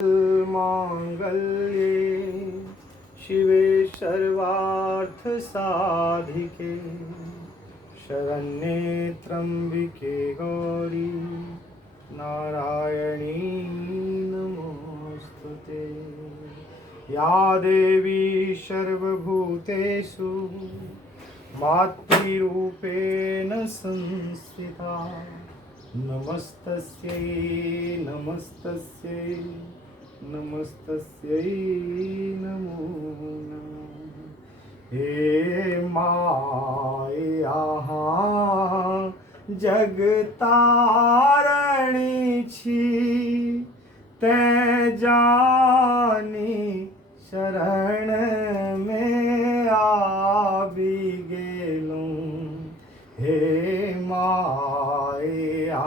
मांगल्ये शिवे सर्वार्थसाधिके शरण्ये त्र्यंबिके गौरी नारायणी नमोस्तुते। या देवी सर्वभूतेषु मातृरूपेण संस्थिता नमस्तस्यै नमस्तस्यै नमस्तस्यै नमो नमः। हे माया जगतारणी छी ते जानी शरण में आबि गेलूं। हे माया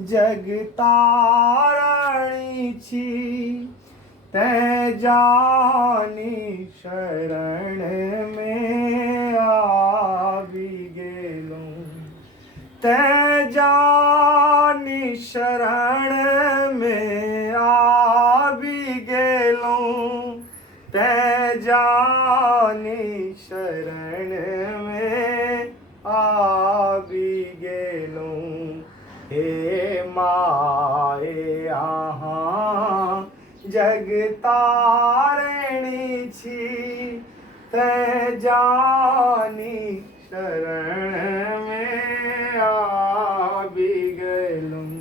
जगतारणी छी ते जानी शरण में आबि गेलूं। ते जानी शरण में आबि गेलूं। ते जानी शरण में आबि गेलूं। हे माया जगतारणी छी ते जानी शरण में आबि गेलूं।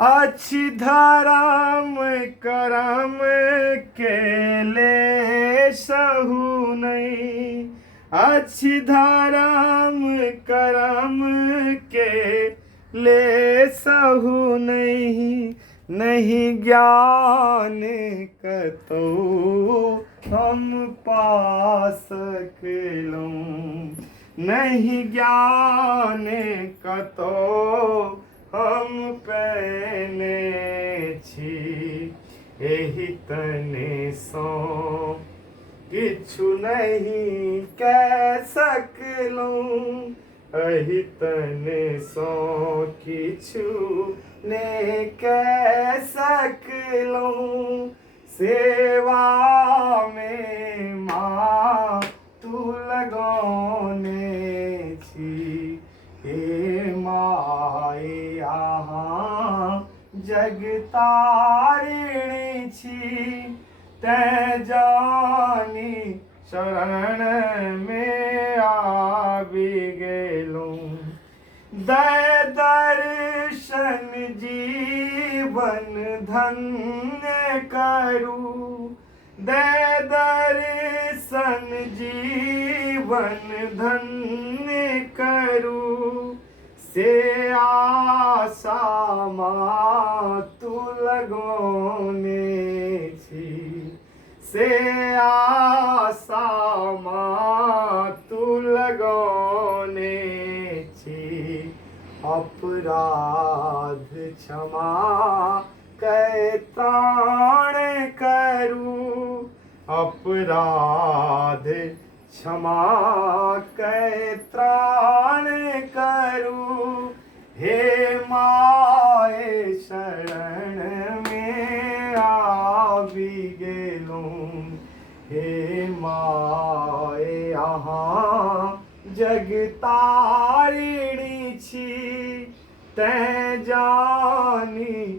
अच्छी धर्म करम के ले सहु नहीं। अच्छी धर्म करम के ले सहु नहीं। नहीं ज्ञान कतो हम पा सकलूं। नहीं ज्ञान कतो हम पैने छी। एहि तने सो किछु नहीं कह सकलूं। एहि तने सो किछु ने कह सकलूं। सेवा में माँ तू लगौने छी। हे माया जगतारिणी छी ते जानी शरण में आबि गेलूं। दय दर्शन जीवन धन्य करू। दय दर्शन जीवन धन्य करू। से आशा मातु लगौने छी। से आशा मातु लगौने छी। अपराध क्षमा कै त्राण करू। अपराध क्षमा कै त्राण करू। हे माए शरण में आबि गेलूं। हे माए जगतारिणी छी ते जानी